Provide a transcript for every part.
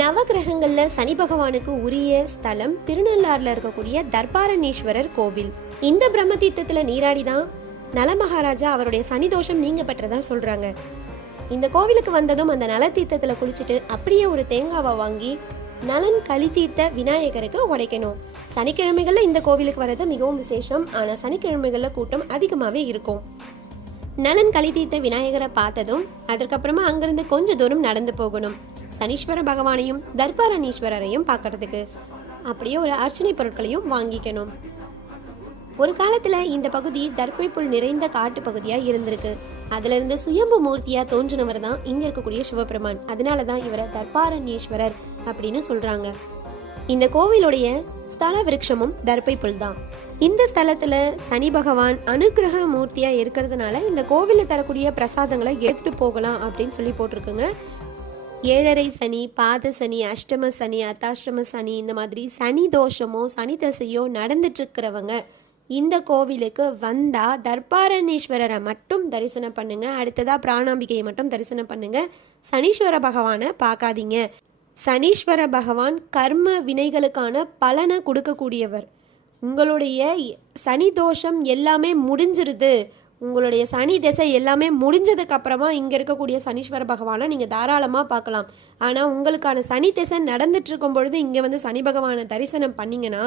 நவகிரகங்கள்ல சனி பகவானுக்கு உரிய ஸ்தலம் திருநள்ளாறுல இருக்கக்கூடிய தர்பாரணீஸ்வரர் கோவில். இந்த பிரம்ம தீர்த்தத்துல நீராடிதான் நல மகாராஜா அவருடைய சனி தோஷம் நீங்க பெற்றதா சொல்றாங்க. இந்த கோவிலுக்கு வந்ததும் அந்த நல தீர்த்தத்துல குளிச்சுட்டு அப்படியே ஒரு தேங்காவை வாங்கி நலன் களி தீர்த்த விநாயகருக்கு உடைக்கணும். சனிக்கிழமைகள்ல இந்த கோவிலுக்கு வர்றது மிகவும் விசேஷம். ஆனா சனிக்கிழமைகள்ல கூட்டம் அதிகமாவே இருக்கும். நலன் களி தீர்த்த விநாயகரை பார்த்ததும் அதற்கப்புறமா அங்கிருந்து கொஞ்ச தூரம் நடந்து போகணும். சனீஸ்வர பகவானையும் தர்பாரணீஸ்வரரையும் பார்க்கறதுக்கு அப்படியே ஒரு அர்ச்சனை பொருட்களையும் வாங்கிக்கணும். ஒரு காலத்துல இந்த பகுதி தர்பை புல் நிறைந்த காட்டு பகுதியா இருந்திருக்கு. அதுல இருந்து சுயம்பு மூர்த்தியா தோன்றினவர் தான் இங்க இருக்கக்கூடிய சிவபெருமான். அதனாலதான் இவரை தர்பாரணீஸ்வரர் அப்படின்னு சொல்றாங்க. இந்த கோவிலுடைய ஸ்தல விருட்சமும் தர்பை புல் தான். இந்த ஸ்தலத்துல சனி பகவான் அனுகிரக மூர்த்தியா இருக்கிறதுனால இந்த கோவில தரக்கூடிய பிரசாதங்களை எடுத்துட்டு போகலாம் அப்படின்னு சொல்லி போட்டிருக்குங்க. ஏழரை சனி, பாத சனி, அஷ்டம சனி, அத்தாஷ்டம சனி, இந்த மாதிரி சனி தோஷமோ சனி தசையோ நடந்துட்டு இருக்கிறவங்க இந்த கோவிலுக்கு வந்தா தர்பாரணீஸ்வரரை மட்டும் தரிசனம் பண்ணுங்க. அடுத்ததா பிராணாம்பிகையை மட்டும் தரிசனம் பண்ணுங்க. சனீஸ்வர பகவானை பார்க்காதீங்க. சனீஸ்வர பகவான் கர்ம வினைகளுக்கான பலனை கொடுக்கக்கூடியவர். உங்களுடைய சனி தோஷம் எல்லாமே முடிஞ்சிருது, உங்களுடைய சனி திசை எல்லாமே முடிஞ்சதுக்கு அப்புறமா இங்கே இருக்கக்கூடிய சனீஸ்வர பகவானை நீங்கள் தாராளமாக பார்க்கலாம். ஆனால் உங்களுக்கான சனி திசை நடந்துட்டு இருக்கும் பொழுது இங்கே வந்து சனி பகவானை தரிசனம் பண்ணிங்கன்னா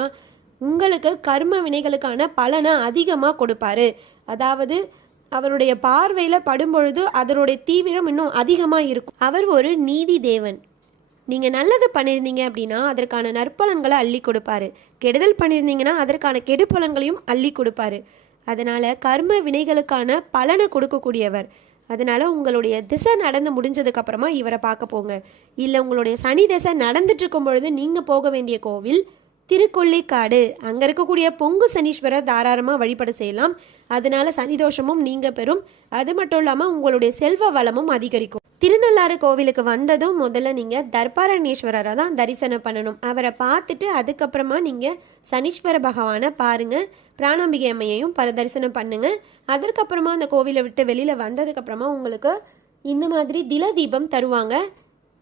உங்களுக்கு கர்ம வினைகளுக்கான பலனை அதிகமாக கொடுப்பாரு. அதாவது அவருடைய பார்வையில் படும்பொழுது அதனுடைய தீவிரம் இன்னும் அதிகமாக இருக்கும். அவர் ஒரு நீதி தேவன். நீங்கள் நல்லது பண்ணியிருந்தீங்க அப்படின்னா அதற்கான நற்பலன்களை அள்ளி கொடுப்பாரு. கெடுதல் பண்ணியிருந்தீங்கன்னா அதற்கான கெடு பலன்களையும் அள்ளி கொடுப்பாரு. அதனால் கர்ம வினைகளுக்கான பலனை கொடுக்கக்கூடியவர். அதனால் உங்களுடைய திசை நடந்து முடிஞ்சதுக்கப்புறமா இவரை பார்க்க போங்க. இல்லை உங்களுடைய சனி திசை நடந்துட்டு இருக்கும் பொழுது நீங்கள் போக வேண்டிய கோவில் திருக்கொள்ளிக்காடு. அங்கே இருக்கக்கூடிய பொங்கு சனீஸ்வரர் தாராளமாக வழிபட செய்யலாம். அதனால சனிதோஷமும் நீங்க பெறும். அது மட்டும் இல்லாமல் உங்களுடைய செல்வ வளமும் அதிகரிக்கும். திருநள்ளாறு கோவிலுக்கு வந்ததும் முதல்ல நீங்கள் தர்பாரணீஸ்வரரை தான் தரிசனம் பண்ணணும். அவரை பார்த்துட்டு அதுக்கப்புறமா நீங்கள் சனீஸ்வர பகவானை பாருங்கள். பிராணாம்பிகை அம்மையையும் தரிசனம் பண்ணுங்க. அதற்கப்புறமா அந்த கோவிலை விட்டு வெளியில் வந்ததுக்கப்புறமா உங்களுக்கு இந்த மாதிரி தில தீபம் தருவாங்க.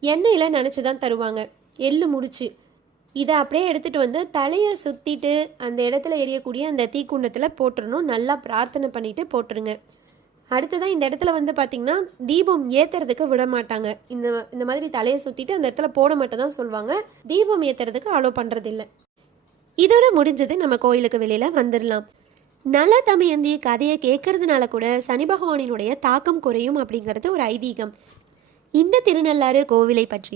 எண்ணெயில் நினச்சி தான் தருவாங்க. எள்ளு முடிச்சு இதை அப்படியே எடுத்துகிட்டு வந்து தலையை சுற்றிட்டு அந்த இடத்துல எரியக்கூடிய அந்த தீக்குண்டத்தில் போட்டுடணும். நல்லா பிரார்த்தனை பண்ணிவிட்டு போட்டுருங்க. அடுத்ததான் இந்த இடத்துல வந்து பார்த்திங்கன்னா தீபம் ஏற்றுறதுக்கு விட மாட்டாங்க. இந்த மாதிரி தலையை சுற்றிட்டு அந்த இடத்துல போட மட்டும் தான் சொல்லுவாங்க. தீபம் ஏற்றுறதுக்கு அலோவ் பண்ணுறதில்லை. இதோட முடிஞ்சது நம்ம கோயிலுக்கு வெளியில் வந்துடலாம். நல தமயந்தி கதையை கேட்கறதுனால கூட சனி பகவானினுடைய தாக்கம் குறையும் அப்படிங்கிறது ஒரு ஐதீகம். இந்த திருநள்ளாறு கோவிலை பற்றியும்